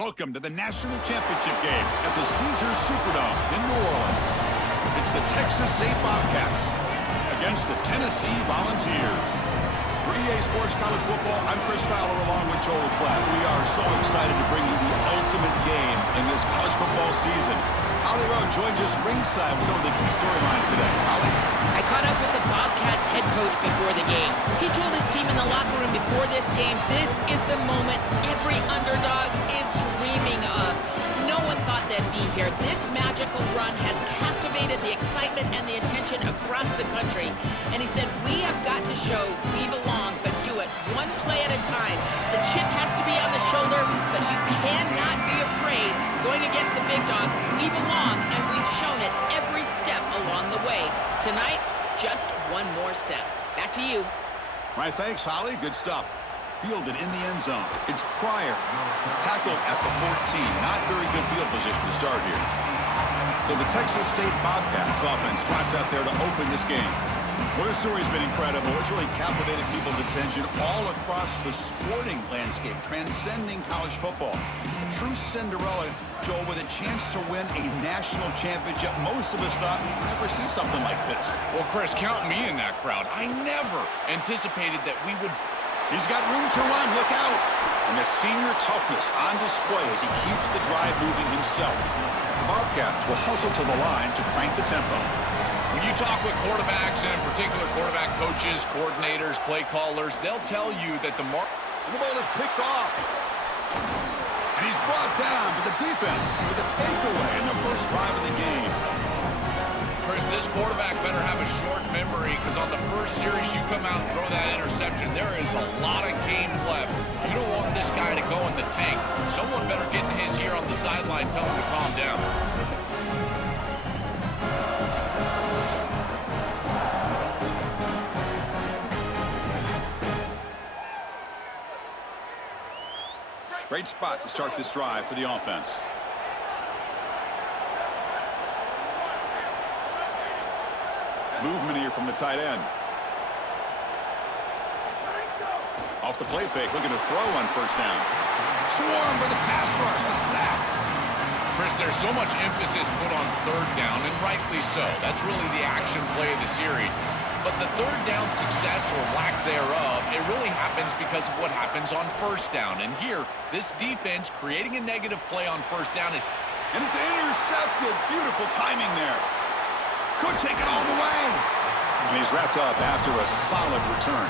Welcome to the National Championship game at the Caesars Superdome in New Orleans. It's the Texas State Bobcats against the Tennessee Volunteers. For EA Sports College Football, I'm Chris Fowler along with Joel Klatt. We are so excited to bring you the ultimate game in this college football season. Holly Rowe joins us ringside with some of the key storylines today. Holly? I caught up with the Bobcats head coach before the game. He told his team in the locker room before this game, this is the moment every underdog is dreaming of. No one thought they'd be here. This magical run has captivated the excitement and the attention across the country. And he said, we have got to show we belong, but do it one play at a time. The chip has to be on the shoulder, but you cannot be afraid. Going against the big dogs, we belong, and we've shown it every step along the way. Tonight, just one more step. Back to you. All right, thanks, Holly. Good stuff. Fielded in the end zone. It's Pryor. Tackled at the 14. Not very good field position to start here. So the Texas State Bobcats offense trots out there to open this game. Well, this story's been incredible. It's really captivated people's attention all across the sporting landscape, transcending college football. A true Cinderella, Joel, with a chance to win a national championship. Most of us thought we'd never see something like this. Well, Chris, count me in that crowd. I never anticipated that we would... He's got room to run. Look out. And that senior toughness on display as he keeps the drive moving himself. The Bobcats will hustle to the line to crank the tempo. When you talk with quarterbacks, and in particular quarterback coaches, coordinators, play callers, they'll tell you that the ball is picked off. And he's brought down to the defense with a takeaway in the first drive of the game. Chris, this quarterback better have a short memory because on the first series you come out and throw that interception, there is a lot of game left. You don't want this guy to go in the tank. Someone better get in his ear on the sideline, tell him to calm down. Great spot to start this drive for the offense. Movement here from the tight end. Off the play fake, looking to throw on first down. Swarm with a pass rush, a sack. Chris, there's so much emphasis put on third down, and rightly so. That's really the action play of the series. But the third down success or lack thereof, it really happens because of what happens on first down. And here, this defense creating a negative play on first down is... And it's intercepted. Beautiful timing there. Could take it all the way. And he's wrapped up after a solid return.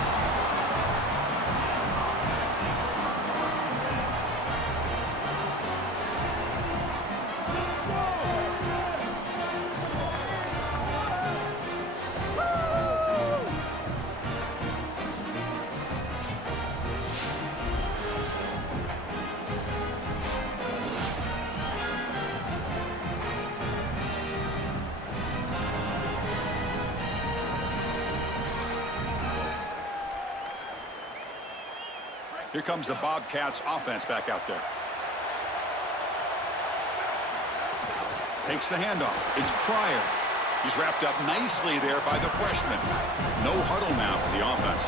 Here comes the Bobcats offense back out there. Takes the handoff. It's Pryor. He's wrapped up nicely there by the freshman. No huddle now for the offense.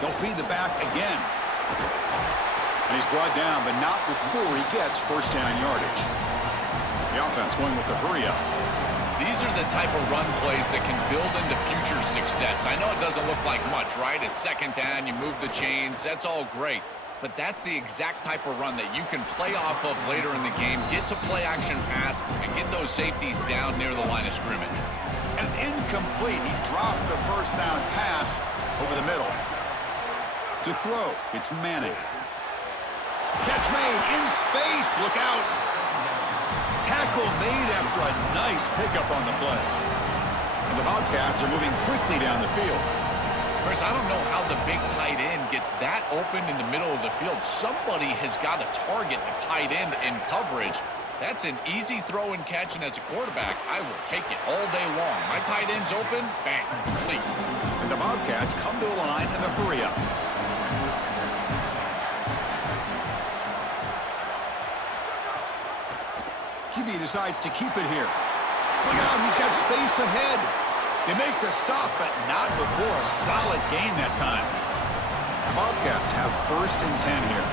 They'll feed the back again. And he's brought down, but not before he gets first down yardage. The offense going with the hurry up. These are the type of run plays that can build into future success. I know it doesn't look like much, right? It's second down, you move the chains, that's all great. But that's the exact type of run that you can play off of later in the game, get to play action pass, and get those safeties down near the line of scrimmage. And it's incomplete. He dropped the first down pass over the middle. To throw, it's Manning. Catch made in space. Look out. Tackle made after a nice pickup on the play. And the Bobcats are moving quickly down the field. Chris, I don't know how the big tight end gets that open in the middle of the field. Somebody has got to target the tight end in coverage. That's an easy throw and catch, and as a quarterback, I will take it all day long. My tight end's open, bang, complete. And the Bobcats come to the line in the hurry up. QB decides to keep it here. Look out, he's got space ahead. They make the stop, but not before a solid gain that time. Bobcats have 1st and 10 here.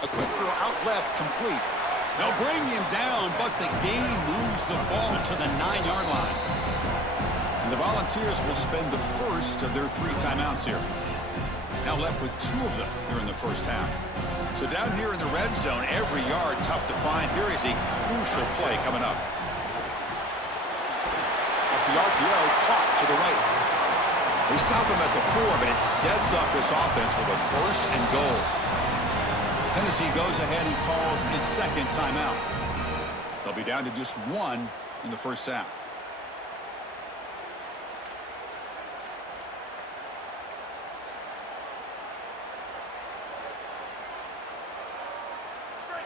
A quick throw out left, complete. They'll bring him down, but the game moves the ball to the 9-yard line. And the Volunteers will spend the first of their 3 timeouts here. Now left with 2 of them here in the first half. So down here in the red zone, every yard tough to find. Here is a crucial play coming up. Off the RPO, clock to the right. They stop him at the 4, but it sets up this offense with a 1st and goal. Tennessee goes ahead and calls its 2nd timeout. They'll be down to just 1 in the first half.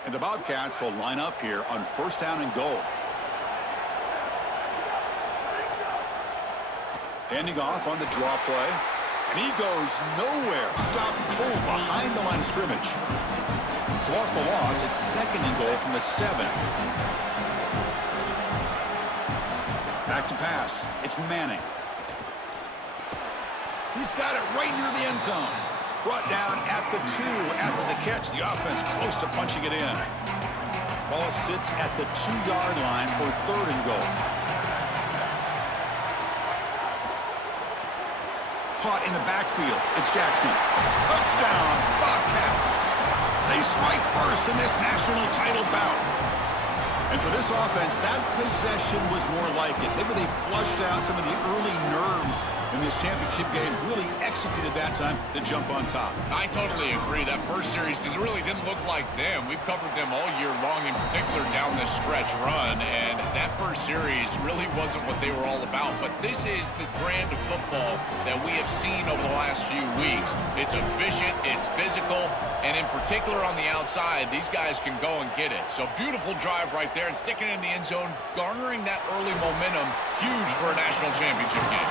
And the Bobcats will line up here on 1st down and goal. Handing off on the draw play. And he goes nowhere. Stopped cold behind the line of scrimmage. So off the loss, it's 2nd and goal from the 7. Back to pass. It's Manning. He's got it right near the end zone. Brought down at the 2 after the catch. The offense close to punching it in. Ball sits at the 2-yard line for 3rd and goal. Caught in the backfield. It's Jackson. Touchdown, Bobcats. They strike first in this national title bout. And for this offense, that possession was more like it. Maybe they flushed out some of the early nerves in this championship game. Really executed that time to jump on top. I totally agree. That first series, it really didn't look like them. We've covered them all year long, in particular down this stretch run. And that first series really wasn't what they were all about. But this is the brand of football that we have seen over the last few weeks. It's efficient, it's physical, and in particular on the outside, these guys can go and get it. So beautiful drive right there and sticking it in the end zone, garnering that early momentum, huge for a national championship game.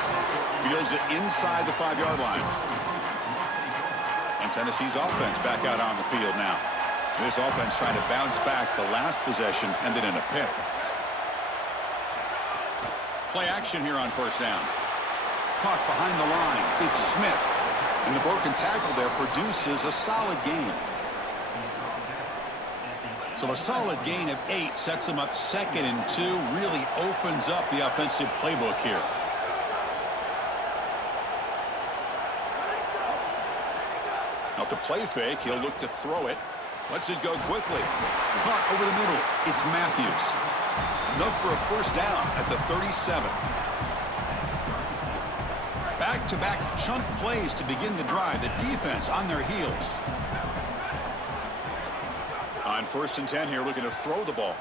Fields it inside the 5-yard line. And Tennessee's offense back out on the field now. This offense trying to bounce back. The last possession ended in a pick. Play action here on 1st down. Caught behind the line. It's Smith. And the broken tackle there produces a solid gain. So a solid gain of 8 sets him up 2nd and 2. Really opens up the offensive playbook here. Off the play fake, he'll look to throw it. Lets it go quickly. Caught over the middle. It's Matthews. Enough for a 1st down at the 37. Back-to-back chunk plays to begin the drive. The defense on their heels. On 1st and 10 here, looking to throw the ball.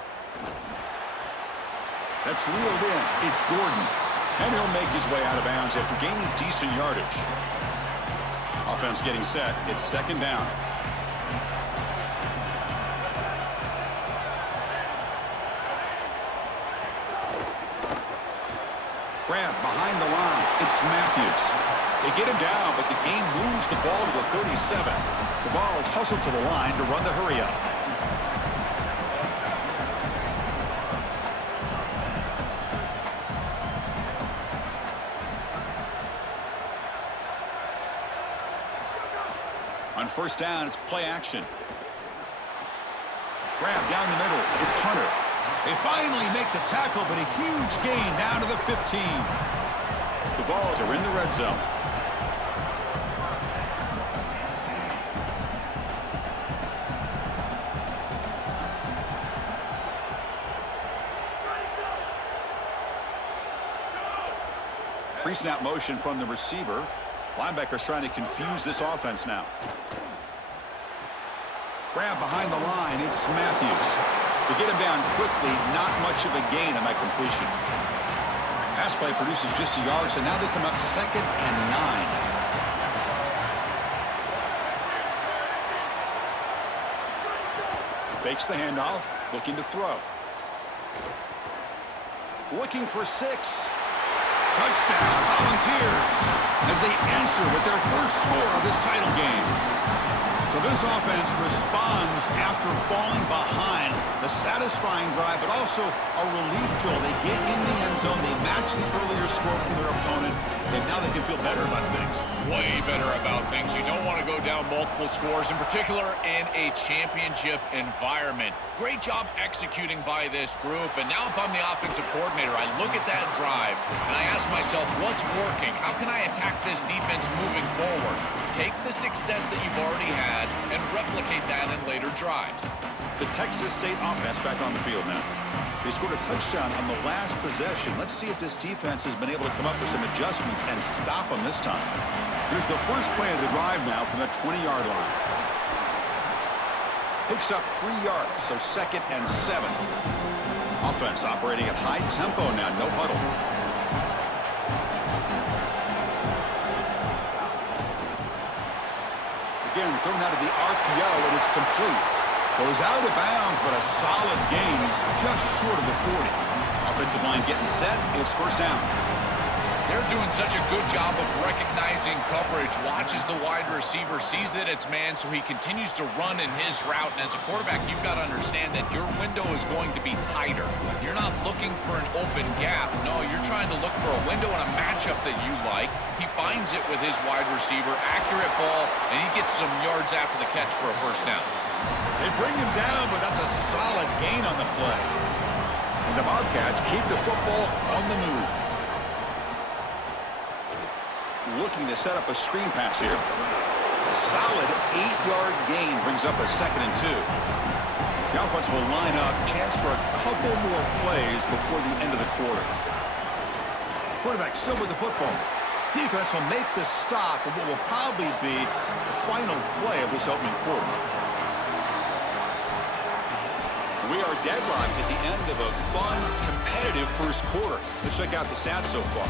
That's reeled in. It's Gordon. And he'll make his way out of bounds after gaining decent yardage. Offense getting set. It's 2nd down. Grab behind the line. It's Matthews. They get him down, but the game moves the ball to the 37. The ball's hustled to the line to run the hurry up. On 1st down, it's play action. Grab down the middle. It's Hunter. They finally make the tackle, but a huge gain down to the 15. The balls are in the red zone. Pre-snap motion from the receiver. Linebackers trying to confuse this offense now. Grab behind the line. It's Matthews. To get him down quickly, not much of a gain on that completion. Pass play produces just a yard, so now they come up 2nd and 9. Fakes the handoff, looking to throw. Looking for 6. Touchdown, Volunteers, as they answer with their first score of this title game. So So this offense responds after falling behind. A satisfying drive, but also a relief jolt. They get in the end zone. They match the earlier score from their opponent, and now they can feel better about things. Way better about things. You don't want to go down multiple scores, in particular in a championship environment. Great job executing by this group. And now if I'm the offensive coordinator, I look at that drive, and I ask myself, what's working? How can I attack this defense moving forward? Take the success that you've already had and replicate that in later drives. The Texas State offense back on the field now. They scored a touchdown on the last possession. Let's see if this defense has been able to come up with some adjustments and stop them this time. Here's the first play of the drive now from the 20-yard line. Picks up 3 yards, so 2nd and 7. Offense operating at high tempo now, no huddle. Again, thrown out of the RPO, and it's complete. Goes out of bounds, but a solid gain. He's just short of the 40. Offensive line getting set. It's first down. They're doing such a good job of recognizing coverage. Watches the wide receiver, sees that it's man, so he continues to run in his route. And as a quarterback, you've got to understand that your window is going to be tighter. You're not looking for an open gap. No, you're trying to look for a window and a matchup that you like. He finds it with his wide receiver. Accurate ball, and he gets some yards after the catch for a first down. They bring him down, but that's a solid gain on the play. And the Bobcats keep the football on the move. Looking to set up a screen pass here. A solid 8-yard gain brings up a 2nd and 2. The offense will line up. Chance for a couple more plays before the end of the quarter. Quarterback still with the football. Defense will make the stop of what will probably be the final play of this opening quarter. We are deadlocked at the end of a fun, competitive first quarter. Let's check out the stats so far.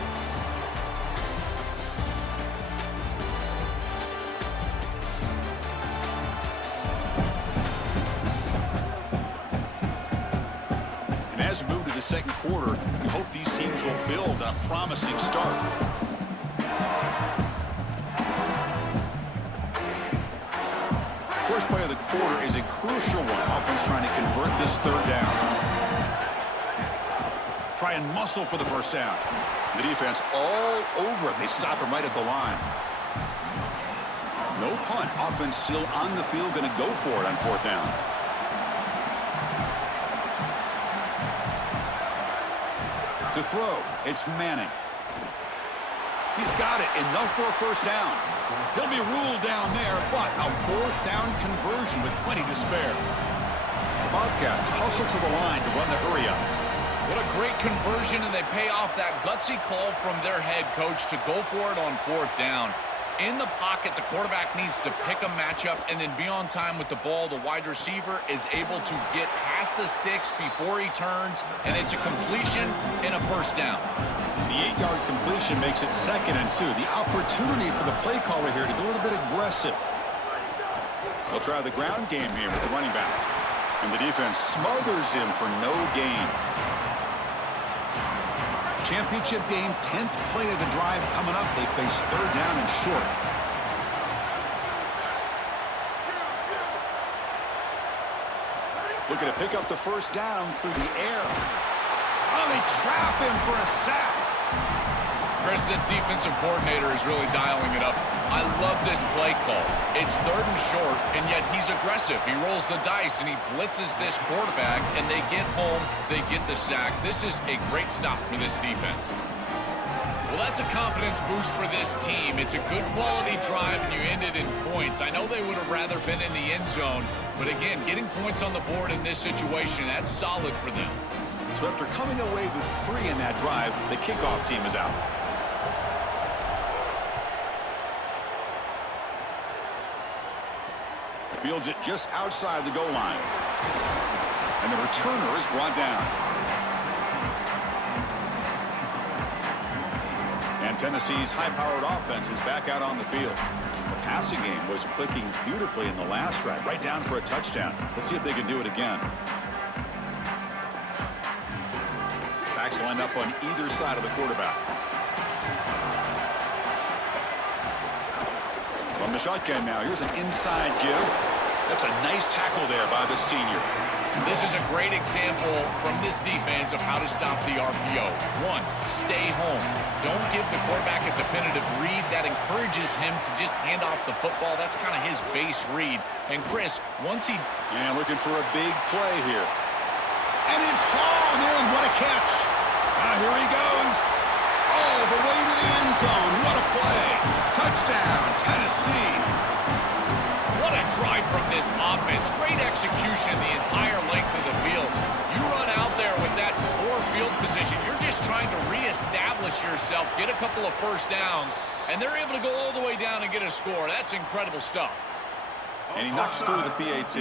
And as we move to the second quarter, we hope these teams will build on a promising start. First play of the quarter is a crucial one. Offense trying to convert this 3rd down. Try and muscle for the first down. The defense all over it. They stop him right at the line. No punt. Offense still on the field, going to go for it on 4th down. To throw, it's Manning. He's got it. Enough for a first down. He'll be ruled down there, but a 4th down conversion with plenty to spare. The Bobcats hustle to the line to run the hurry up. What a great conversion, and they pay off that gutsy call from their head coach to go for it on 4th down. In the pocket, the quarterback needs to pick a matchup and then be on time with the ball. The wide receiver is able to get past the sticks before he turns, and it's a completion and a first down. The 8-yard completion makes it 2nd and 2. The opportunity for the play caller here to be a little bit aggressive. They'll try the ground game here with the running back. And the defense smothers him for no gain. Championship game, 10th play of the drive coming up. They face 3rd down and short. Looking to pick up the first down through the air. Oh, they trap him for a sack. Chris, this defensive coordinator is really dialing it up. I love this play call. It's 3rd and short, and yet he's aggressive. He rolls the dice, and he blitzes this quarterback, and they get home, they get the sack. This is a great stop for this defense. Well, that's a confidence boost for this team. It's a good quality drive, and you end it in points. I know they would have rather been in the end zone, but again, getting points on the board in this situation, that's solid for them. So after coming away with 3 in that drive, the kickoff team is out. Fields it just outside the goal line. And the returner is brought down. And Tennessee's high-powered offense is back out on the field. The passing game was clicking beautifully in the last drive, right down for a touchdown. Let's see if they can do it again. Backs lined up on either side of the quarterback. From the shotgun now, here's an inside give. That's a nice tackle there by the senior. This is a great example from this defense of how to stop the RPO. One, stay home. Don't give the quarterback a definitive read. That encourages him to just hand off the football. That's kind of his base read. And Chris, once he... And looking for a big play here. And it's hauled in. What a catch. Now here he goes. All the way to the end zone. What a play. Touchdown, Tennessee. What a drive from this offense. Great execution the entire length of the field. You run out there with that poor field position. You're just trying to reestablish yourself, get a couple of first downs, and they're able to go all the way down and get a score. That's incredible stuff. And he knocks through the PAT.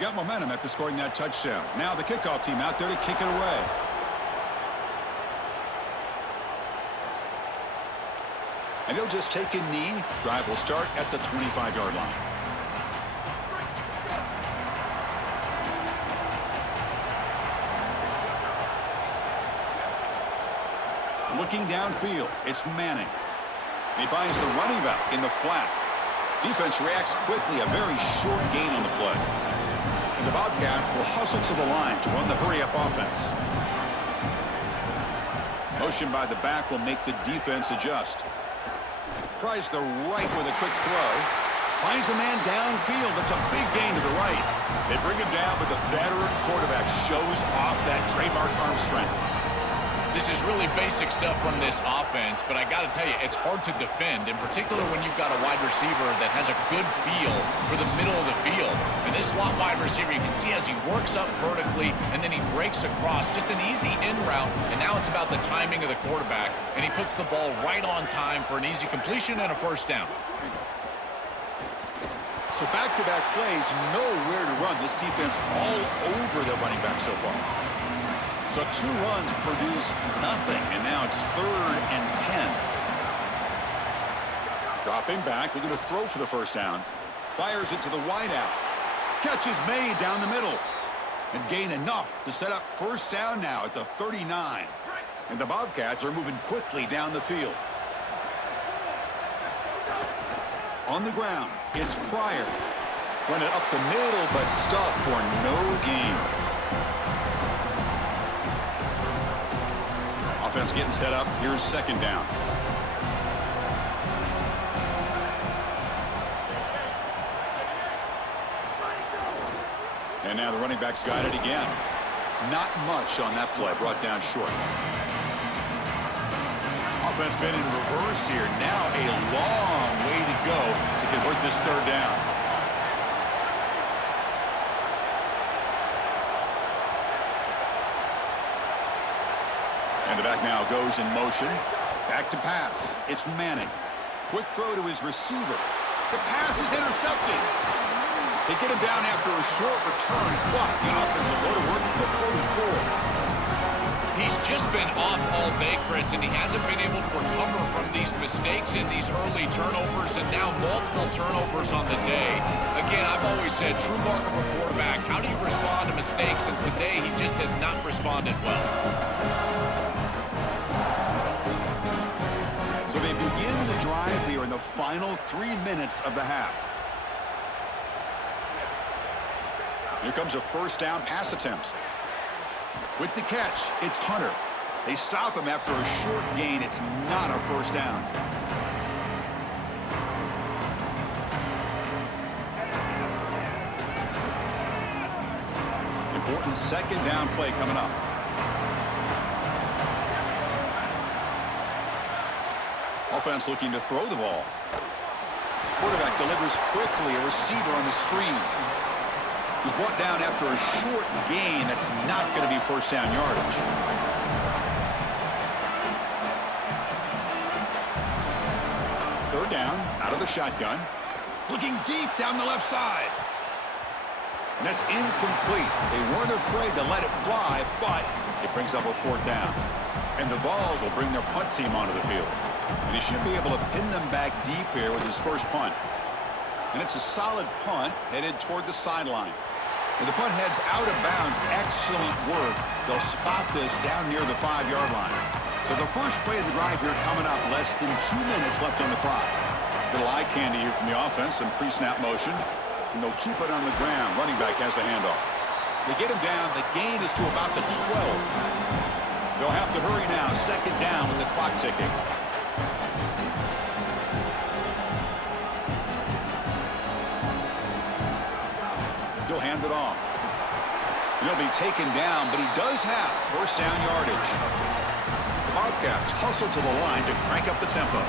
Got momentum after scoring that touchdown. Now the kickoff team out there to kick it away. And he'll just take a knee. Drive will start at the 25-yard line. Looking downfield, it's Manning. He finds the running back in the flat. Defense reacts quickly, a very short gain on the play. And the Bobcats will hustle to the line to run the hurry-up offense. Motion by the back will make the defense adjust. Tries the right with a quick throw. Finds a man downfield. That's a big gain to the right. They bring him down, but the veteran quarterback shows off that trademark arm strength. This is really basic stuff from this offense, but I got to tell you, it's hard to defend, in particular when you've got a wide receiver that has a good feel for the middle of the field. And this slot wide receiver, you can see as he works up vertically, and then he breaks across, just an easy in route, and now it's about the timing of the quarterback, and he puts the ball right on time for an easy completion and a first down. So back-to-back plays, nowhere to run. This defense all over the running back so far. So 2 runs produce nothing, and now it's 3rd and 10. Dropping back, looking to throw for the first down. Fires it to the wideout. Catch is made down the middle. And gain enough to set up first down now at the 39. And the Bobcats are moving quickly down the field. On the ground, it's Pryor. Run it up the middle, but stuffed for no gain. Offense getting set up. Here's second down. And now the running back's got it again. Not much on that play. Brought down short. Offense been in reverse here. Now a long way to go to convert this third down. And the back now goes in motion. Back to pass. It's Manning. Quick throw to his receiver. The pass is intercepted. They get him down after a short return, but the offense will go to work from the 44. He's just been off all day, Chris, and he hasn't been able to recover from these mistakes in these early turnovers, and now multiple turnovers on the day. Again, I've always said, true mark of a quarterback, how do you respond to mistakes? And today, he just has not responded well. So they begin the drive here in the final 3 minutes of the half. Here comes a first down pass attempt. With the catch, it's Hunter. They stop him after a short gain. It's not a first down. Important second down play coming up. Offense looking to throw the ball. Quarterback delivers quickly. A receiver on the screen. He's brought down after a short gain. That's not going to be first down yardage. Third down, out of the shotgun. Looking deep down the left side. And that's incomplete. They weren't afraid to let it fly, but it brings up a fourth down. And the Vols will bring their punt team onto the field. And he should be able to pin them back deep here with his first punt. And it's a solid punt headed toward the sideline. And the punt heads out of bounds. Excellent work. They'll spot this down near the 5-yard line. So the first play of the drive here coming up. Less than 2 minutes left on the clock. Little eye candy here from the offense. Some pre-snap motion. And they'll keep it on the ground. Running back has the handoff. They get him down. The gain is to about the 12. They'll have to hurry now. Second down with the clock ticking. He'll hand it off. He'll be taken down, but he does have first down yardage. The Bobcats hustle to the line to crank up the tempo.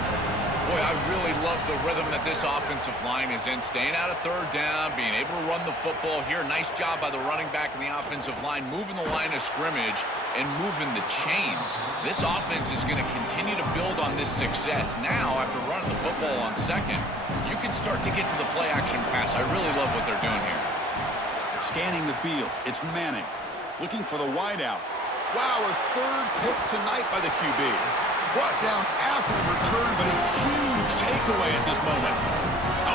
Boy, I really love the rhythm that this offensive line is in. Staying out of third down, being able to run the football here. Nice job by the running back and the offensive line, moving the line of scrimmage and moving the chains. This offense is going to continue to build on this success. Now, after running the football on second, you can start to get to the play-action pass. I really love what they're doing here. Scanning the field, it's Manning. Looking for the wideout. Wow, a third pick tonight by the QB. Brought down after the return, but a huge takeaway at this moment.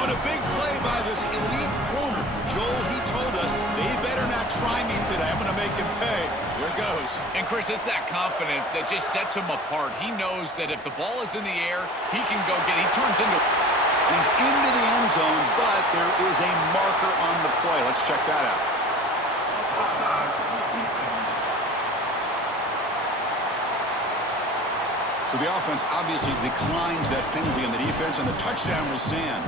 On a big play by this elite corner. Joel, he told us they better not try me today. I'm going to make him pay. Here it goes. And, Chris, it's that confidence that just sets him apart. He knows that if the ball is in the air, he can go get it. He turns into... He's into the end zone, but there is a marker on the play. Let's check that out. So the offense obviously declines that penalty on the defense, and the touchdown will stand.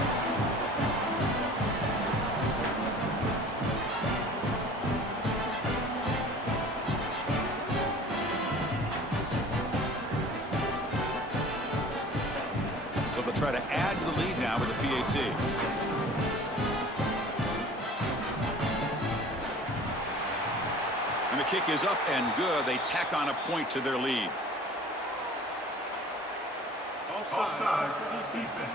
So they'll try to add to the lead now with a PAT. And the kick is up and good. They tack on a point to their lead. Offside. Defense.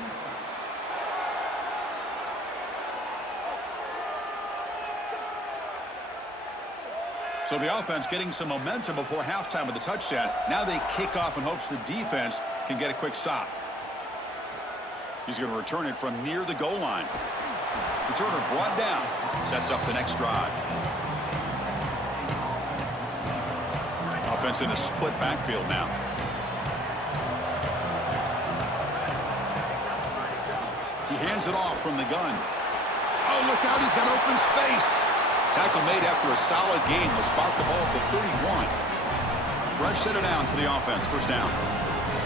So the offense getting some momentum before halftime with the touchdown. Now they kick off in hopes the defense can get a quick stop. He's going to return it from near the goal line. Returner brought down. Sets up the next drive. Offense in a split backfield now. He hands it off from the gun. Oh, look out, he's got open space. Tackle made after a solid gain. They'll spot the ball at the 31. Fresh set of downs for the offense. First down.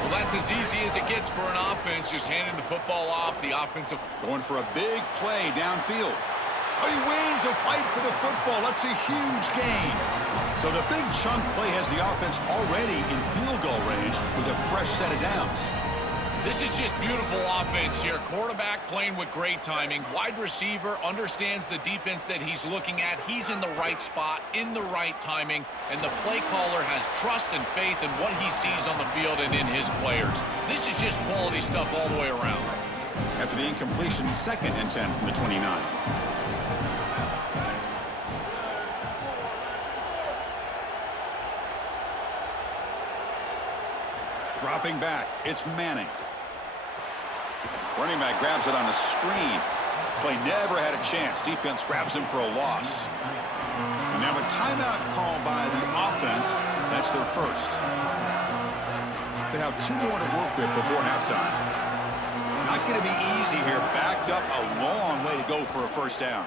Well, that's as easy as it gets for an offense, just handing the football off. The offensive... Going for a big play downfield. Oh, he wins a fight for the football. That's a huge gain. So the big chunk play has the offense already in field goal range with a fresh set of downs. This is just beautiful offense here. Quarterback playing with great timing. Wide receiver understands the defense that he's looking at. He's in the right spot, in the right timing, and the play caller has trust and faith in what he sees on the field and in his players. This is just quality stuff all the way around. After the incompletion, 2nd and 10 from the 29. Dropping back, it's Manning. Running back grabs it on a screen. Play never had a chance. Defense grabs him for a loss. And now a timeout call by the offense. That's their first. They have 2 more to work with before halftime. Not going to be easy here. Backed up a long way to go for a first down.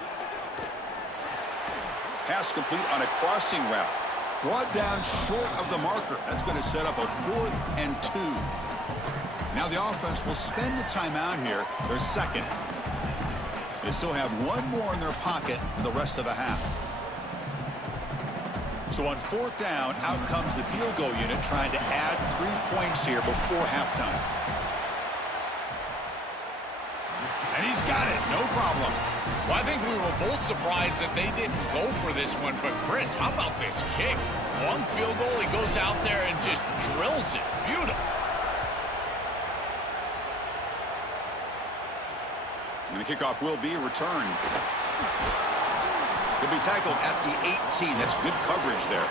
Pass complete on a crossing route. Brought down short of the marker. That's going to set up a 4th and 2. Now the offense will spend the timeout here. Their second. They still have 1 more in their pocket for the rest of the half. So on 4th down, out comes the field goal unit trying to add 3 points here before halftime. And he's got it, no problem. Well, I think we were both surprised that they didn't go for this one. But, Chris, how about this kick? Long field goal, he goes out there and just drills it. Beautiful. And the kickoff will be returned. He'll be tackled at the 18. That's good coverage there.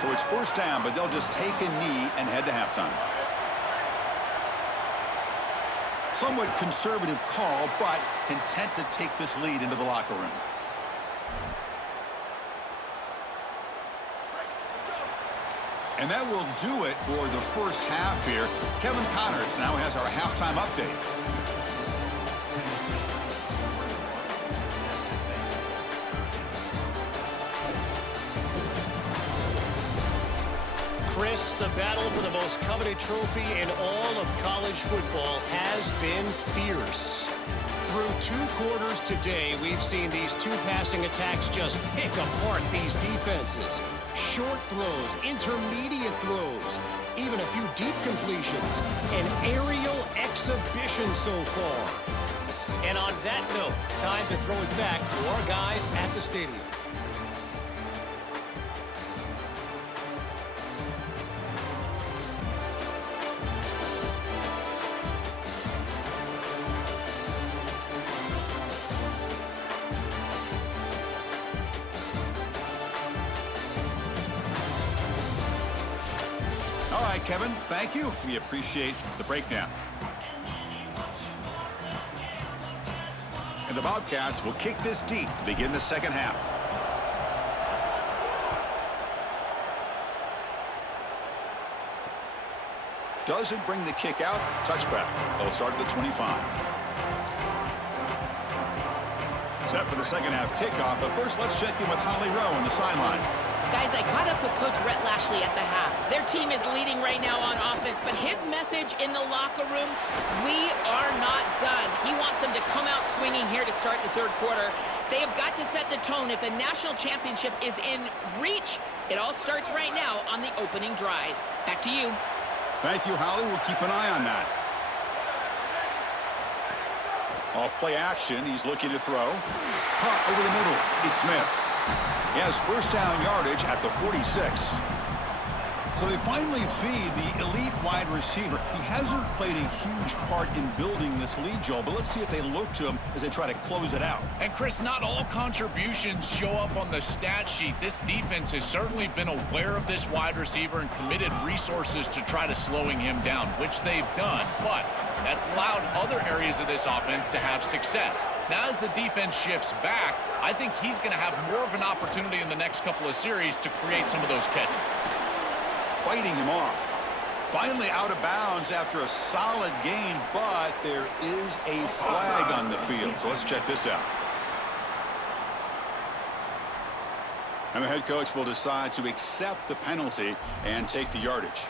So it's first down, but they'll just take a knee and head to halftime. Somewhat conservative call, but content to take this lead into the locker room. And that will do it for the first half here. Kevin Connors now has our halftime update. Chris, the battle for the most coveted trophy in all of college football has been fierce. Through 2 quarters today, we've seen these 2 passing attacks just pick apart these defenses. Short throws, intermediate throws, even a few deep completions. An aerial exhibition so far. And on that note, time to throw it back to our guys at the stadium. All right, Kevin, thank you. We appreciate the breakdown. And the Bobcats will kick this deep to begin the second half. Doesn't bring the kick out. Touchback. They'll start at the 25. Set for the second half kickoff, but first let's check in with Holly Rowe on the sideline. Guys, I caught up with Coach Rhett Lashley at the half. Their team is leading right now on offense, but his message in the locker room, we are not done. He wants them to come out swinging here to start the third quarter. They have got to set the tone. If a national championship is in reach, it all starts right now on the opening drive. Back to you. Thank you, Holly. We'll keep an eye on that. Off play action. He's looking to throw. Caught over the middle. It's Smith. He has first down yardage at the 46. So they finally feed the elite wide receiver. He hasn't played a huge part in building this lead, Joel, but let's see if they look to him as they try to close it out. And Chris, not all contributions show up on the stat sheet. This defense has certainly been aware of this wide receiver and committed resources to try to slowing him down, which they've done. But that's allowed other areas of this offense to have success. Now as the defense shifts back, I think he's going to have more of an opportunity in the next couple of series to create some of those catches. Fighting him off. Finally out of bounds after a solid gain, but there is a flag on the field. So let's check this out. And the head coach will decide to accept the penalty and take the yardage.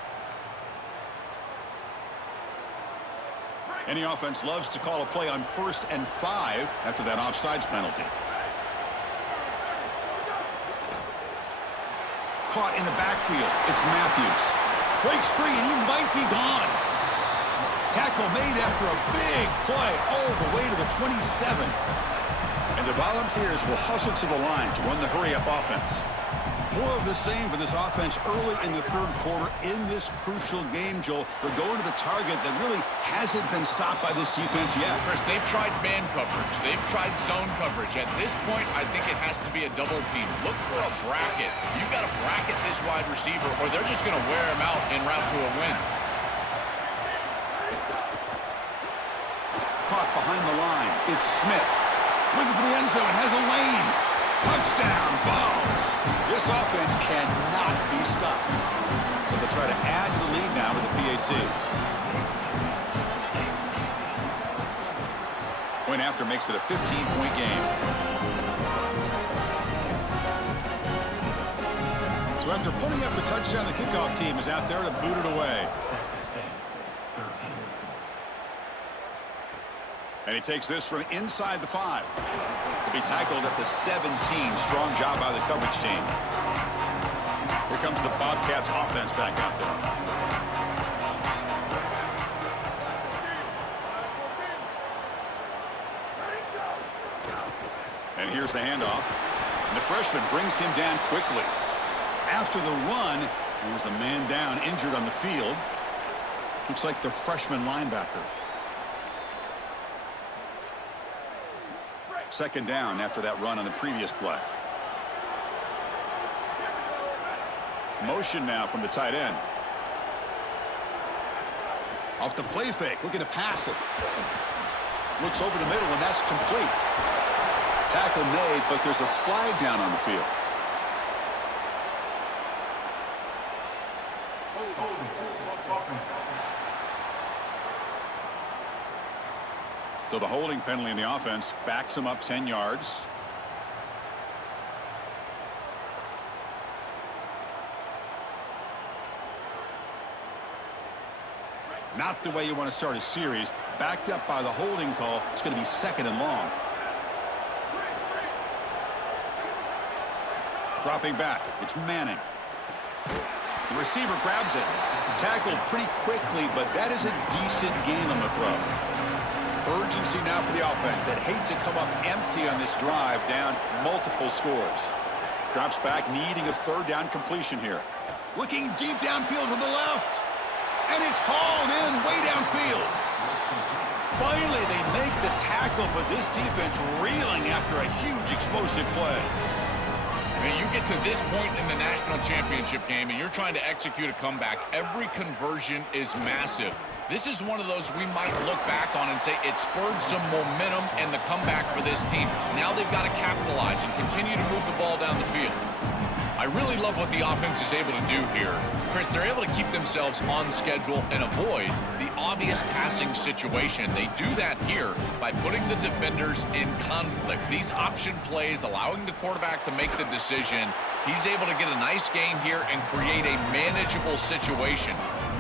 Any offense loves to call a play on 1st and 5 after that offsides penalty. Caught in the backfield. It's Matthews. Breaks free, and he might be gone. Tackle made after a big play all the way to the 27. And the Volunteers will hustle to the line to run the hurry-up offense. More of the same for this offense early in the third quarter in this crucial game, Joel. They're going to the target that really hasn't been stopped by this defense yet. Chris, they've tried man coverage. They've tried zone coverage. At this point, I think it has to be a double team. Look for a bracket. You've got to bracket this wide receiver, or they're just going to wear him out en route to a win. Caught behind the line. It's Smith. Looking for the end zone. Has a lane. Touchdown, Vols. This offense cannot be stopped. So they'll try to add to the lead now with the PAT. Point after makes it a 15-point game. So after putting up the touchdown, the kickoff team is out there to boot it away. And he takes this from inside the 5. To be tackled at the 17. Strong job by the coverage team. Here comes the Bobcats offense back out there. And here's the handoff. And the freshman brings him down quickly. After the run, there's a man down, injured on the field. Looks like the freshman linebacker. Second down after that run on the previous play. Motion now from the tight end. Off the play fake, looking to pass it. Looks over the middle, and that's complete. Tackle made, but there's a flag down on the field. So the holding penalty in the offense backs him up 10 yards. Not the way you want to start a series. Backed up by the holding call. It's going to be 2nd and long. Dropping back. It's Manning. The receiver grabs it. Tackled pretty quickly, but that is a decent gain on the throw. Urgency now for the offense that hates to come up empty on this drive, down multiple scores. Drops back, needing a 3rd down completion here. Looking deep downfield to the left. And it's hauled in way downfield. Finally, they make the tackle, but this defense reeling after a huge explosive play. I mean, you get to this point in the national championship game, and you're trying to execute a comeback. Every conversion is massive. This is one of those we might look back on and say it spurred some momentum in the comeback for this team. Now they've got to capitalize and continue to move the ball down the field. I really love what the offense is able to do here. Chris, they're able to keep themselves on schedule and avoid the obvious passing situation. They do that here by putting the defenders in conflict. These option plays, allowing the quarterback to make the decision. He's able to get a nice gain here and create a manageable situation.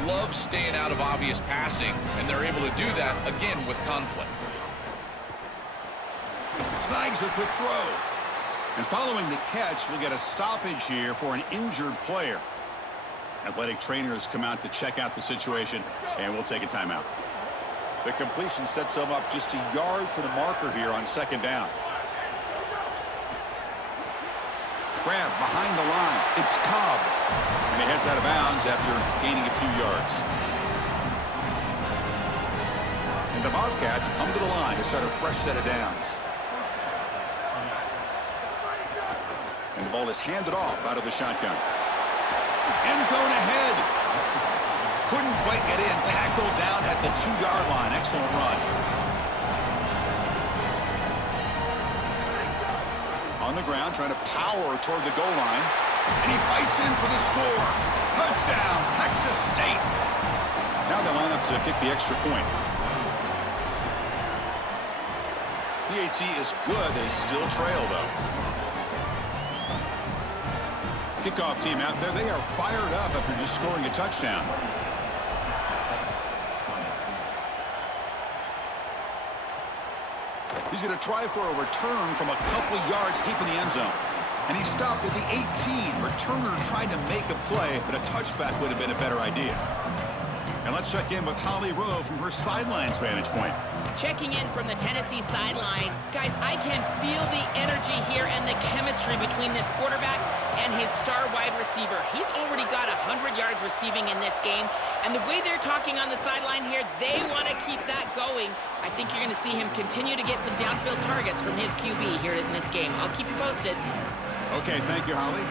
Love staying out of obvious passing, and they're able to do that, again, with conflict. Snags the quick throw. And following the catch, we'll get a stoppage here for an injured player. Athletic trainers come out to check out the situation, and we'll take a timeout. The completion sets them up just a yard for the marker here on 2nd down. Grab behind the line. It's Cobb. And he heads out of bounds after gaining a few yards. And the Bobcats come to the line to start a fresh set of downs. And the ball is handed off out of the shotgun. End zone ahead. Couldn't quite get in. Tackled down at the 2-yard line. Excellent run. On the ground, trying to power toward the goal line. And he fights in for the score. Touchdown, Texas State. Now they line up to kick the extra point. PAT is good. They still trail, though. Kickoff team out there. They are fired up after just scoring a touchdown. He's going to try for a return from a couple yards deep in the end zone. And he stopped at the 18. Returner tried to make a play, but a touchback would have been a better idea. And let's check in with Holly Rowe from her sidelines vantage point. Checking in from the Tennessee sideline. Guys, I can feel the energy here and the chemistry between this quarterback and his star wide receiver. He's already got 100 yards receiving in this game. And the way they're talking on the sideline here, they want to keep that going. I think you're going to see him continue to get some downfield targets from his QB here in this game. I'll keep you posted. Okay, thank you, Holly.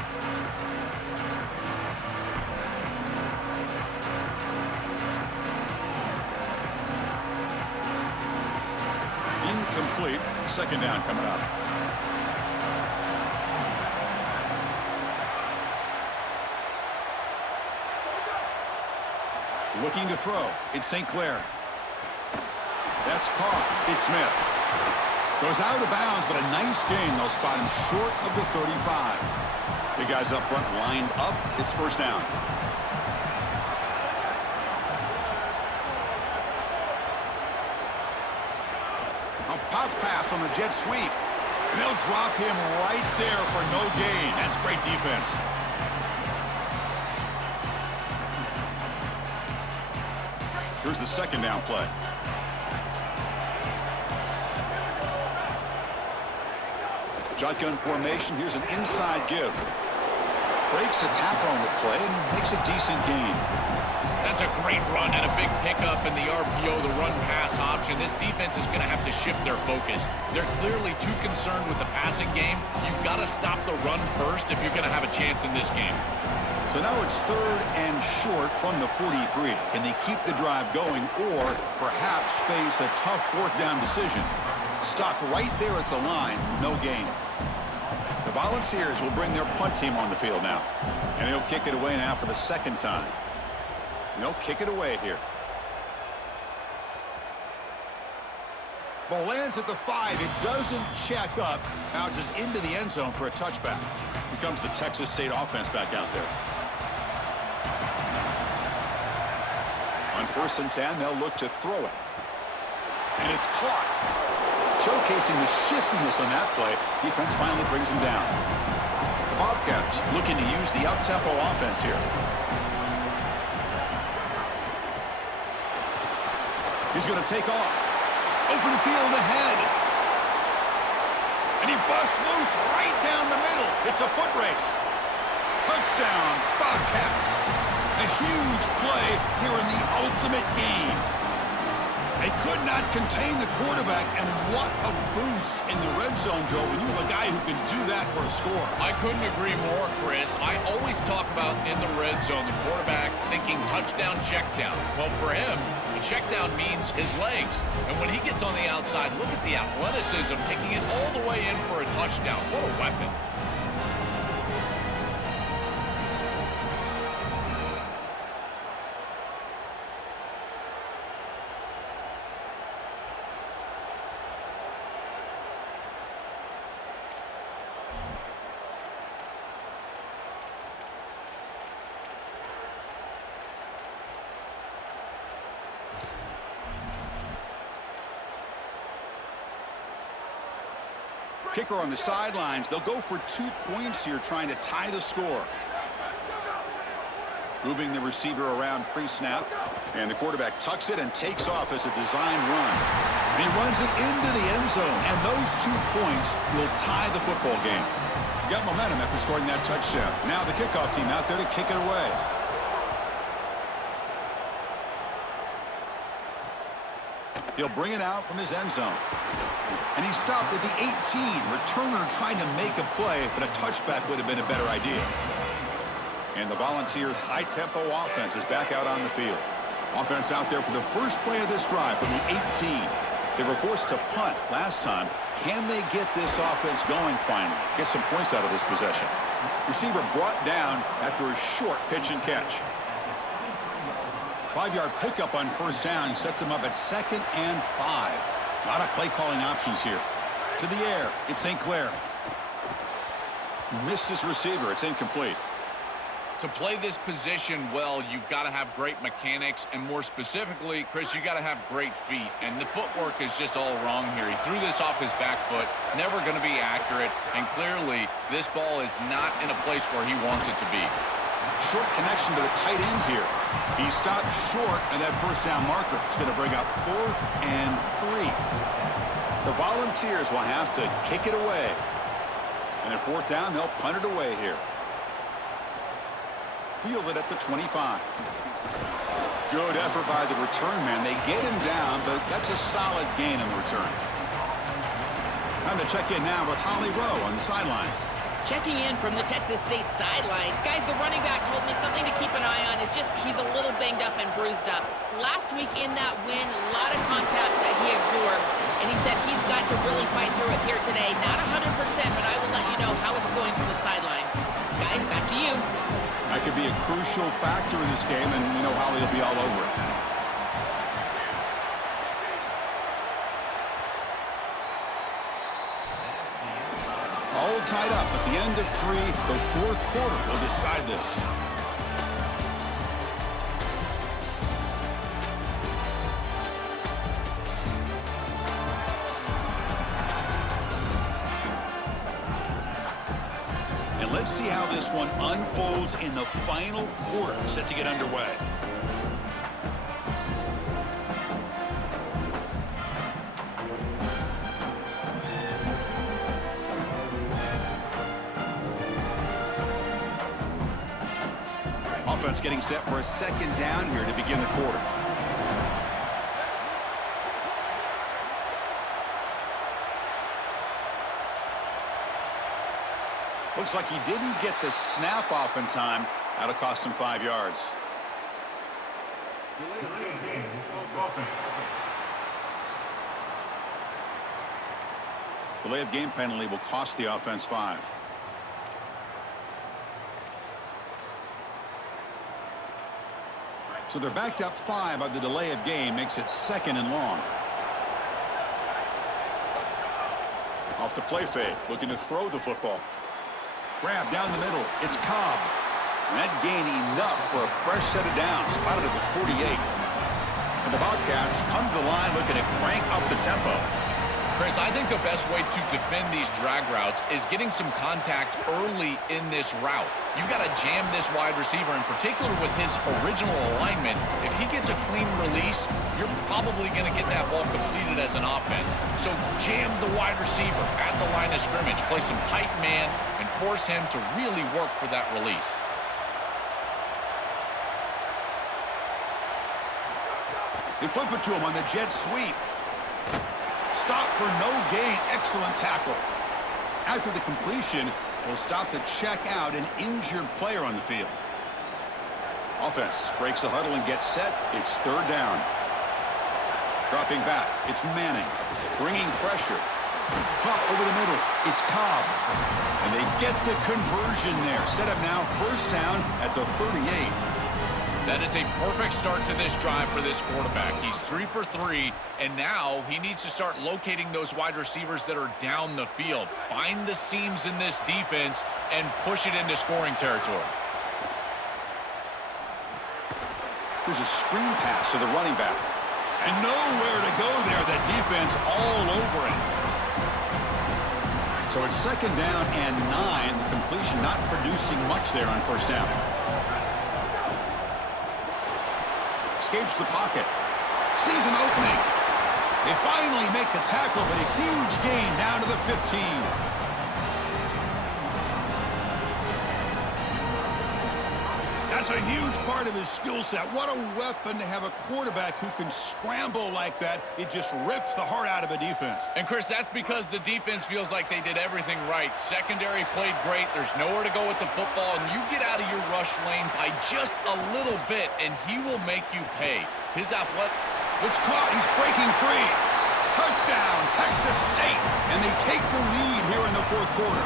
Incomplete. 2nd down coming up. Looking to throw. It's St. Clair. That's caught. It's Smith. Goes out of bounds, but a nice gain. They'll spot him short of the 35. The guys up front lined up. It's 1st down. A pop pass on the jet sweep. And they'll drop him right there for no gain. That's great defense. Here's the 2nd down play. Shotgun formation. Here's an inside give. Breaks a tackle on the play and makes a decent gain. That's a great run and a big pickup in the RPO, the run-pass option. This defense is going to have to shift their focus. They're clearly too concerned with the passing game. You've got to stop the run first if you're going to have a chance in this game. So now it's 3rd and short from the 43. Can they keep the drive going or perhaps face a tough 4th down decision? Stopped right there at the line, no gain. The Volunteers will bring their punt team on the field now. And he'll kick it away now for the 2nd time. And they'll kick it away here. Ball lands at the 5. It doesn't check up. Bounces into the end zone for a touchback. Here comes the Texas State offense back out there. On 1st and 10, they'll look to throw it. And it's caught. Showcasing the shiftiness on that play, defense finally brings him down. The Bobcats looking to use the up-tempo offense here. He's going to take off. Open field ahead. And he busts loose right down the middle. It's a foot race. Touchdown, Bobcats. A huge play here in the ultimate game. They could not contain the quarterback, and what a boost in the red zone, Joe, when you have a guy who can do that for a score. I couldn't agree more, Chris. I always talk about in the red zone, the quarterback thinking touchdown, check down. Well, for him, a check down means his legs. And when he gets on the outside, look at the athleticism, taking it all the way in for a touchdown. What a weapon. Kicker on the sidelines. They'll go for 2 points here, trying to tie the score. Moving the receiver around pre-snap. And the quarterback tucks it and takes off as a design run. And he runs it into the end zone. And those 2 points will tie the football game. Got momentum after scoring that touchdown. Now the kickoff team out there to kick it away. He'll bring it out from his end zone. And he stopped at the 18. Returner trying to make a play, but a touchback would have been a better idea. And the Volunteers' high-tempo offense is back out on the field. Offense out there for the first play of this drive from the 18. They were forced to punt last time. Can they get this offense going finally? Get some points out of this possession. Receiver brought down after a short pitch and catch. 5-yard pickup on 1st down sets them up at 2nd and 5. A lot of play calling options here. To the air, it's St. Clair. Missed his receiver, it's incomplete. To play this position well, you've got to have great mechanics, and more specifically, Chris, you got to have great feet. And the footwork is just all wrong here. He threw this off his back foot, never going to be accurate, and clearly this ball is not in a place where he wants it to be. Short connection to the tight end here. He stopped short of that 1st down marker. It's going to bring up 4th and 3. The Volunteers will have to kick it away. And at 4th down, they'll punt it away here. Field it at the 25. Good effort by the return man. They get him down, but that's a solid gain on the return. Time to check in now with Holly Rowe on the sidelines. Checking in from the Texas State sideline. Guys, the running back told me something to keep an eye on. It's just he's a little banged up and bruised up. Last week in that win, a lot of contact that he absorbed, and he said he's got to really fight through it here today. Not 100%, but I will let you know how it's going from the sidelines. Guys, back to you. That could be a crucial factor in this game, and you know Holly will be all over it. All tied up at the end of 3. The 4th quarter will decide this. And let's see how this one unfolds in the final quarter set to get underway. Offense getting set for a 2nd down here to begin the quarter. Looks like he didn't get the snap off in time. That'll cost him 5 yards. Delay of game penalty will cost the offense 5. So they're backed up 5 on the delay of game, makes it 2nd and long. Off the play fake, looking to throw the football. Grab down the middle, it's Cobb. And that gain enough for a fresh set of downs, spotted at the 48. And the Bobcats come to the line looking to crank up the tempo. Chris, I think the best way to defend these drag routes is getting some contact early in this route. You've got to jam this wide receiver, in particular with his original alignment. If he gets a clean release, you're probably going to get that ball completed as an offense. So jam the wide receiver at the line of scrimmage, play some tight man, and force him to really work for that release. They flip it to him on the jet sweep. Stop for no gain. Excellent tackle. After the completion, will stop to check out an injured player on the field. Offense breaks the huddle and gets set. It's 3rd down. Dropping back, it's Manning. Bringing pressure. Caught over the middle. It's Cobb. And they get the conversion there. Set up now 1st down at the 38. That is a perfect start to this drive for this quarterback. He's 3 for 3, and now he needs to start locating those wide receivers that are down the field. Find the seams in this defense and push it into scoring territory. Here's a screen pass to the running back. And nowhere to go there. That defense all over it. So it's 2nd down and 9. The completion not producing much there on 1st down. Escapes the pocket. Sees an opening. They finally make the tackle, but a huge gain down to the 15. That's a huge part of his skill set. What a weapon to have a quarterback who can scramble like that. It just rips the heart out of a defense. And, Chris, that's because the defense feels like they did everything right. Secondary played great. There's nowhere to go with the football, and you get out of your rush lane by just a little bit, and he will make you pay. His athletic... It's caught. He's breaking free. Touchdown, Texas State. And they take the lead here in the 4th quarter.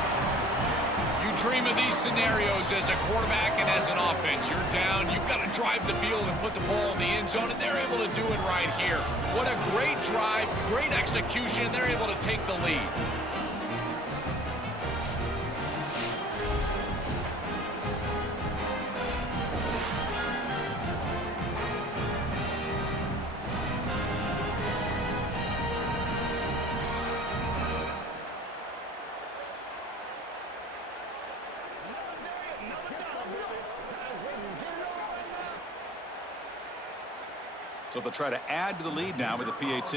You dream of these scenarios as a quarterback and as an offense. You're down, you've got to drive the field and put the ball in the end zone, and they're able to do it right here. What a great drive, great execution. They're able to take the lead. So they'll try to add to the lead now with a PAT.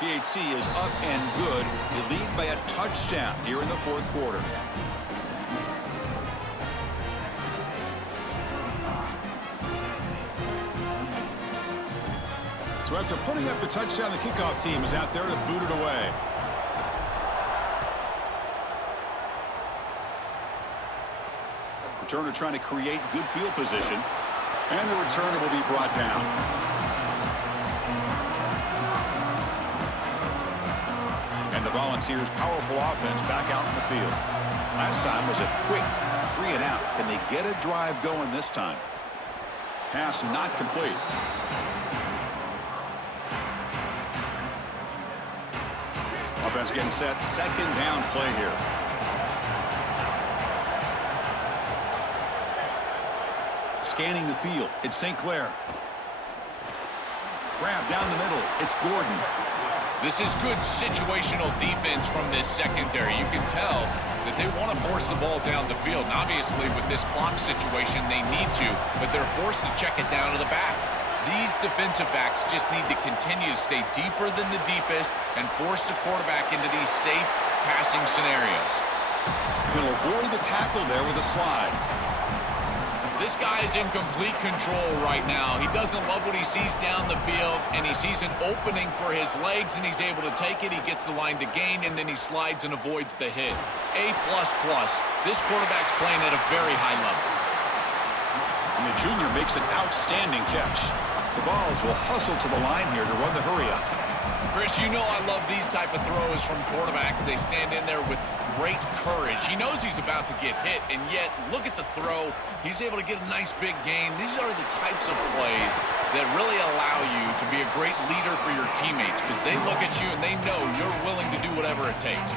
PAT is up and good. They lead by a touchdown here in the 4th quarter. So after putting up a touchdown, the kickoff team is out there to boot it away. Returner trying to create good field position. And the returner will be brought down. And the Volunteers' powerful offense back out in the field. Last time was a quick 3 and out. Can they get a drive going this time? Pass not complete. Offense getting set. 2nd down play here. Scanning the field. It's St. Clair. Grab down the middle. It's Gordon. This is good situational defense from this secondary. You can tell that they want to force the ball down the field. And obviously, with this clock situation, they need to, but they're forced to check it down to the back. These defensive backs just need to continue to stay deeper than the deepest and force the quarterback into these safe passing scenarios. He'll avoid the tackle there with a slide. This guy is in complete control right now. He doesn't love what he sees down the field, and he sees an opening for his legs, and he's able to take it. He gets the line to gain, and then he slides and avoids the hit. A++. This quarterback's playing at a very high level. And the junior makes an outstanding catch. The Vols will hustle to the line here to run the hurry-up. Chris, you know I love these type of throws from quarterbacks. They stand in there with great courage. He knows he's about to get hit, and yet look at the throw. He's able to get a nice big gain. These are the types of plays that really allow you to be a great leader for your teammates because they look at you and they know you're willing to do whatever it takes.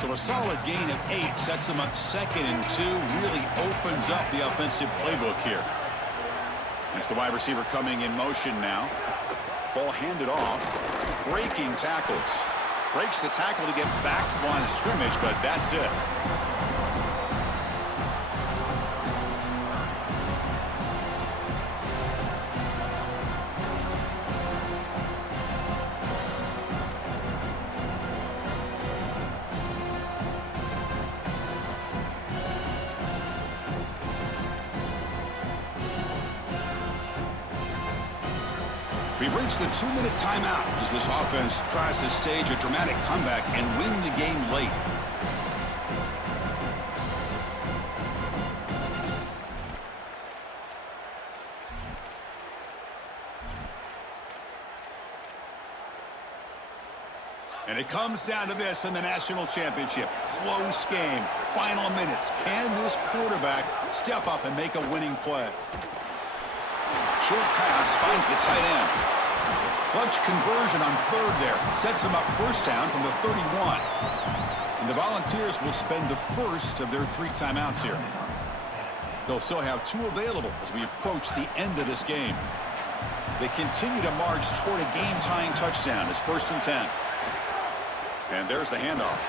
So a solid gain of 8 sets him up 2nd and 2, really opens up the offensive playbook here. It's the wide receiver coming in motion now. Ball handed off. Breaking tackles. Breaks the tackle to get back to the line of scrimmage, but that's it. We've reached the 2-minute timeout as this offense tries to stage a dramatic comeback and win the game late. And it comes down to this in the national championship. Close game, final minutes. Can this quarterback step up and make a winning play? Short pass finds the tight end. Clutch conversion on 3rd there. Sets him up 1st down from the 31. And the Volunteers will spend the first of their 3 timeouts here. They'll still have 2 available as we approach the end of this game. They continue to march toward a game-tying touchdown. It's 1st and 10. And there's the handoff.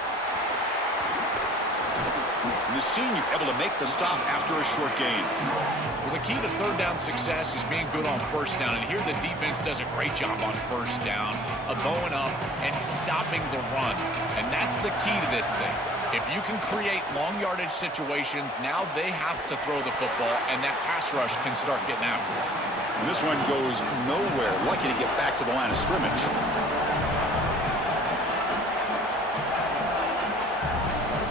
And the senior able to make the stop after a short gain. Well, the key to 3rd down success is being good on 1st down. And here the defense does a great job on 1st down of going up and stopping the run. And that's the key to this thing. If you can create long yardage situations, now they have to throw the football, and that pass rush can start getting after it. And this one goes nowhere. Lucky to get back to the line of scrimmage.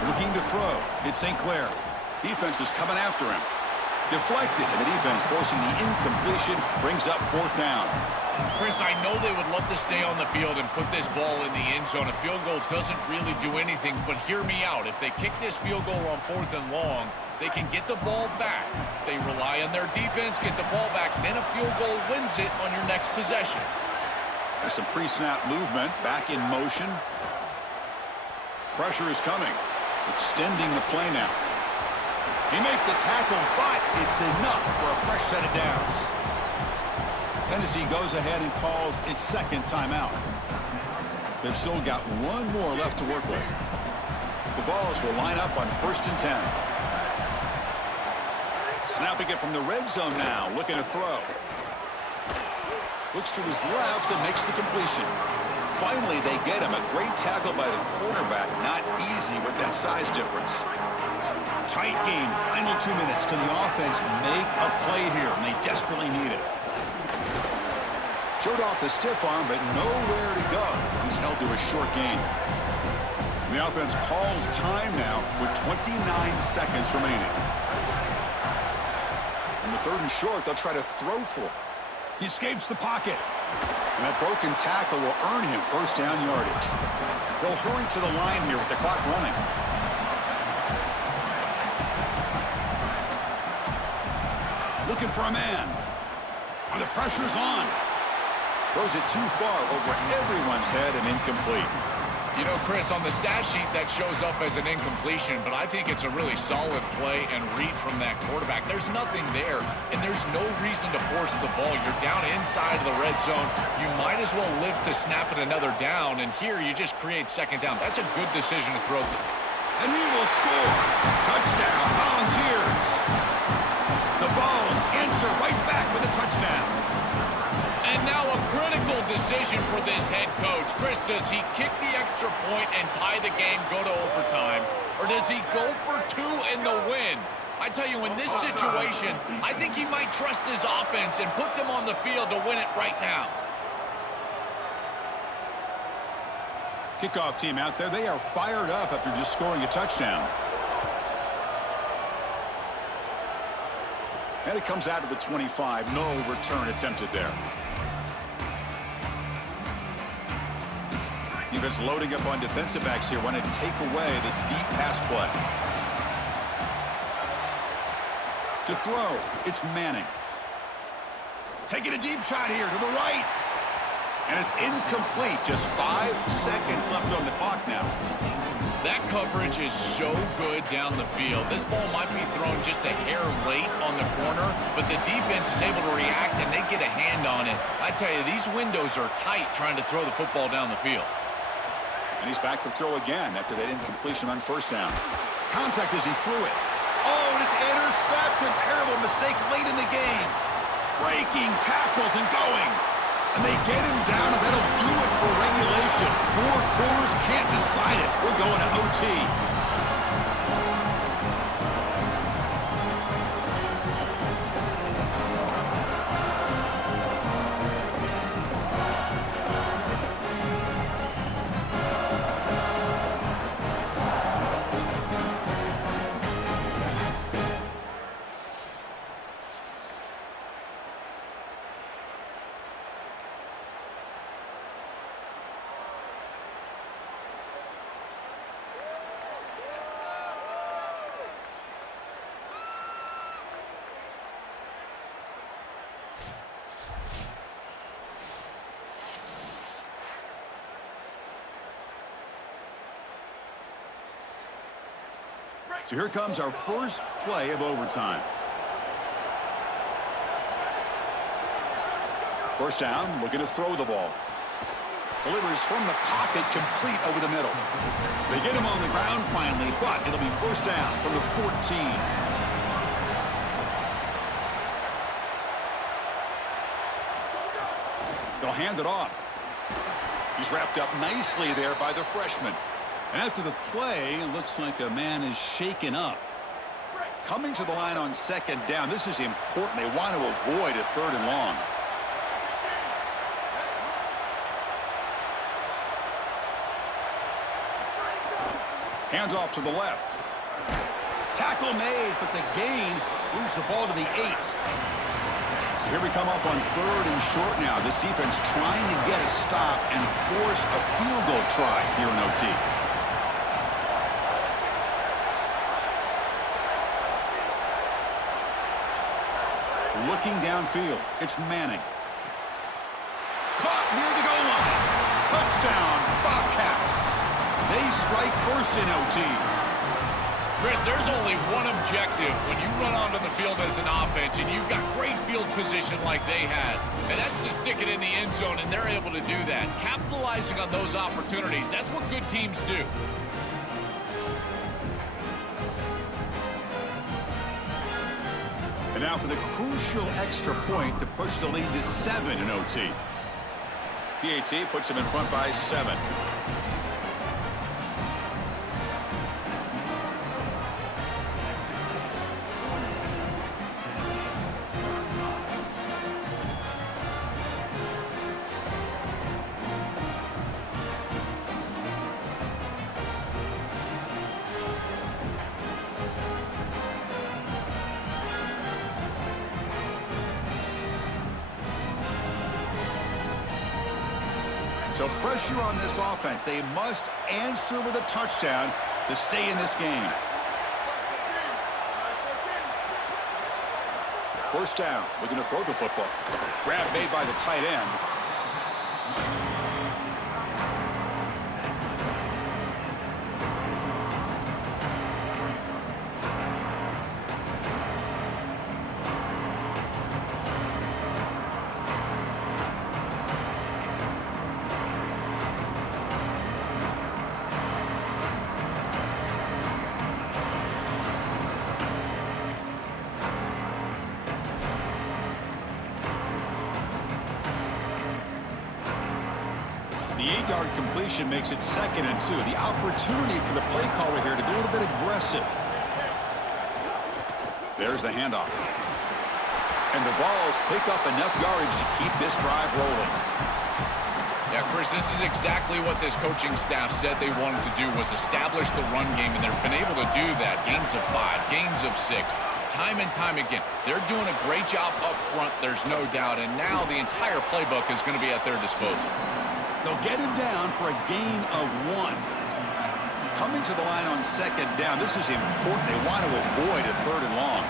Looking to throw. It's St. Clair. Defense is coming after him. Deflected, and the defense forcing the incompletion brings up 4th down. Chris, I know they would love to stay on the field and put this ball in the end zone. A field goal doesn't really do anything, but hear me out. If they kick this field goal on 4th and long, they can get the ball back. They rely on their defense, get the ball back, then a field goal wins it on your next possession. There's some pre-snap movement, back in motion. Pressure is coming. Extending the play now. He made the tackle, but it's enough for a fresh set of downs. Tennessee goes ahead and calls its 2nd timeout. They've still got 1 more left to work with. The Vols will line up on 1st and 10. Snapping it from the red zone now, looking to throw. Looks to his left and makes the completion. Finally, they get him. A great tackle by the quarterback. Not easy with that size difference. Tight game. Final 2 minutes. Can the offense make a play here? And they desperately need it. Showed off the stiff arm, but nowhere to go. He's held to a short gain. And the offense calls time now with 29 seconds remaining. In the 3rd and short, they'll try to throw for it. He escapes the pocket. And that broken tackle will earn him 1st down yardage. They'll hurry to the line here with the clock running. Looking for a man. And the pressure's on. Throws it too far over everyone's head and incomplete. You know, Chris, on the stat sheet that shows up as an incompletion, but I think it's a really solid play and read from that quarterback. There's nothing there, and there's no reason to force the ball. You're down inside of the red zone. You might as well live to snap it another down, and here you just create 2nd down. That's a good decision to throw. And he will score. Touchdown, Volunteers. The Vols answer right back with a touchdown. And now a critical decision for this head coach. Chris, does he kick the extra point and tie the game, go to overtime? Or does he go for two in the win? I tell you, in this situation, I think he might trust his offense and put them on the field to win it right now. Kickoff team out there, they are fired up after just scoring a touchdown. And it comes out to the 25. No return attempted there. Defense loading up on defensive backs here, wanting to take away the deep pass play. To throw, it's Manning. Taking a deep shot here to the right. And it's incomplete. Just 5 seconds left on the clock now. That coverage is so good down the field. This ball might be thrown just a hair late on the corner, but the defense is able to react and they get a hand on it. I tell you, these windows are tight trying to throw the football down the field. And he's back to throw again after that incompletion on first down. Contact as he threw it. Oh, and it's intercepted. Terrible mistake late in the game. Breaking tackles and going. And they get him down, and that'll do it for regulation. 4 quarters, can't decide it. We're going to OT. So here comes our first play of overtime. First down, looking to throw the ball. Delivers from the pocket, complete over the middle. They get him on the ground finally, but it'll be first down from the 14. They'll hand it off. He's wrapped up nicely there by the freshman. And after the play, it looks like a man is shaken up. Coming to the line on second down, this is important. They want to avoid a 3rd and long. Handoff to the left. Tackle made, but the gain moves the ball to the 8. So here we come up on 3rd and short now. This defense trying to get a stop and force a field goal try here in OT. Looking downfield, it's Manning. Caught near the goal line. Touchdown, Bobcats. They strike first in OT. Chris, there's only one objective when you run onto the field as an offense and you've got great field position like they had, and that's to stick it in the end zone, and they're able to do that. Capitalizing on those opportunities, that's what good teams do. And now for the crucial extra point to push the lead to 7 in OT. PAT puts them in front by 7. So pressure on this offense. They must answer with a touchdown to stay in this game. First down. Looking to throw the football. Grab made by the tight end. 8-yard completion makes it 2nd and 2. The opportunity for the play caller here to be a little bit aggressive. There's the handoff. And the Vols pick up enough yardage to keep this drive rolling. Yeah, Chris, this is exactly what this coaching staff said they wanted to do, was establish the run game, and they've been able to do that. Gains of 5, gains of 6, time and time again. They're doing a great job up front, there's no doubt, and now the entire playbook is going to be at their disposal. They'll get him down for a gain of 1. Coming to the line on 2nd down, this is important. They want to avoid a 3rd and long.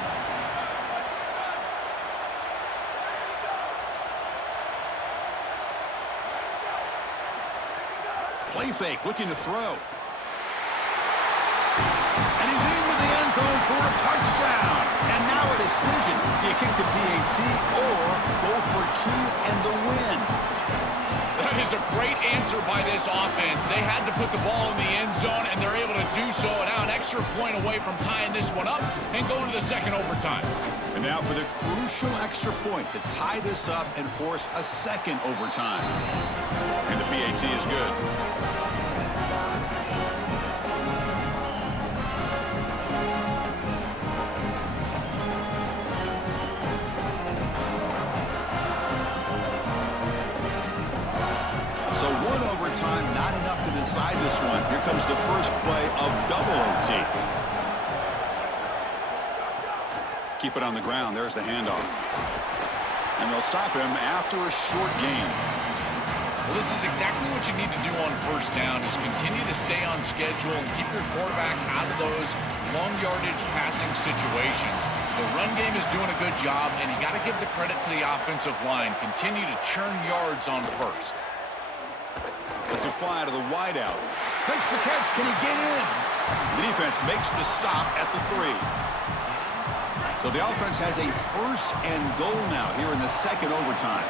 Play fake, looking to throw. And he's into the end zone for a touchdown. And now a decision. Do you kick the PAT or go for 2 and the win? That is a great answer by this offense. They had to put the ball in the end zone, and they're able to do so. And now an extra point away from tying this one up and going to the 2nd overtime. And now for the crucial extra point to tie this up and force a 2nd overtime. And the PAT is good. So 1 overtime, not enough to decide this one. Here comes the first play of double OT. Keep it on the ground. There's the handoff. And they'll stop him after a short gain. Well, this is exactly what you need to do on 1st down, is continue to stay on schedule and keep your quarterback out of those long yardage passing situations. The run game is doing a good job, and you got to give the credit to the offensive line. Continue to churn yards on 1st. Let's it fly to the wideout. Makes the catch. Can he get in? The defense makes the stop at the 3. So the offense has a 1st and goal now here in the 2nd overtime.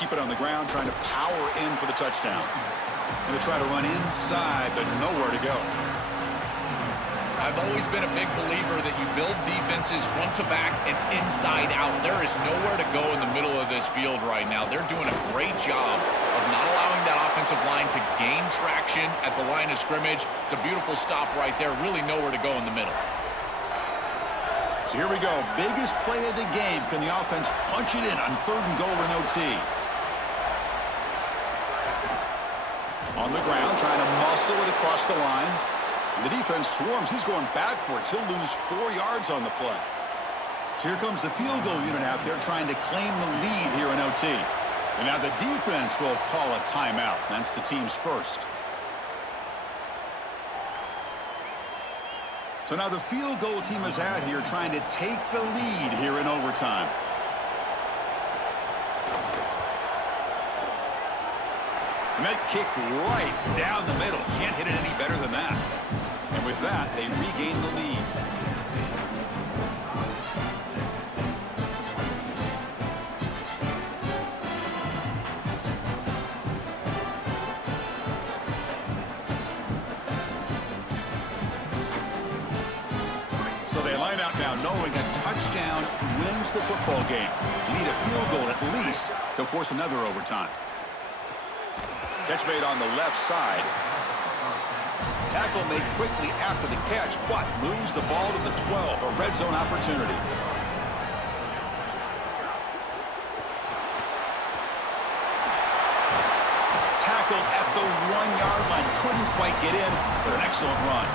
Keep it on the ground, trying to power in for the touchdown. And they try to run inside, but nowhere to go. I've always been a big believer that you build defenses front to back and inside out. There is nowhere to go in the middle of this field right now. They're doing a great job of not allowing that offensive line to gain traction at the line of scrimmage. It's a beautiful stop right there. Really nowhere to go in the middle. So here we go. Biggest play of the game. Can the offense punch it in on 3rd and goal in OT? On the ground, trying to muscle it across the line. The defense swarms. He's going backwards. He'll lose 4 yards on the play. So here comes the field goal unit out there trying to claim the lead here in OT. And now the defense will call a timeout. That's the team's first. So now the field goal team is out here trying to take the lead here in overtime. And that kick right down the middle. Can't hit it any better than that. And with that, they regain the lead. So they line out now knowing a touchdown wins the football game. You need a field goal at least to force another overtime. Catch made on the left side. Tackle made quickly after the catch, but moves the ball to the 12, a red zone opportunity. Tackled at the 1-yard line. Couldn't quite get in, but an excellent run.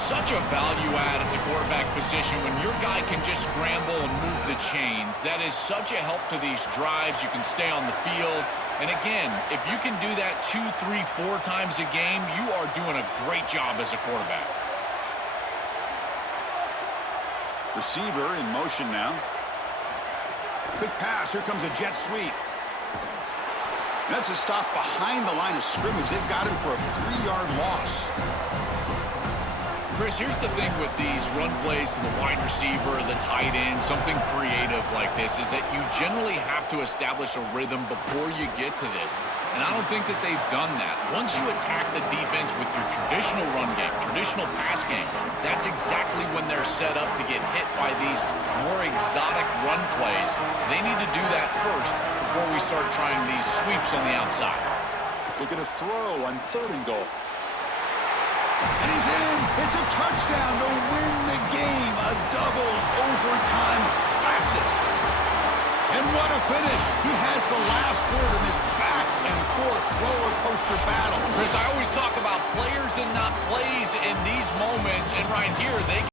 Such a value add at the quarterback position when your guy can just scramble and move the chains. That is such a help to these drives. You can stay on the field. And again, if you can do that 2, 3, 4 times a game, you are doing a great job as a quarterback. Receiver in motion now. Quick pass. Here comes a jet sweep. That's a stop behind the line of scrimmage. They've got him for a 3-yard loss. Chris, here's the thing with these run plays to the wide receiver, the tight end, something creative like this, is that you generally have to establish a rhythm before you get to this. And I don't think that they've done that. Once you attack the defense with your traditional run game, traditional pass game, that's exactly when they're set up to get hit by these more exotic run plays. They need to do that first before we start trying these sweeps on the outside. Look at a throw on 3rd and goal. And he's in. It's a touchdown to win the game. A double overtime classic. And what a finish. He has the last word in this back and forth roller coaster battle. Chris, I always talk about players and not plays in these moments, and right here they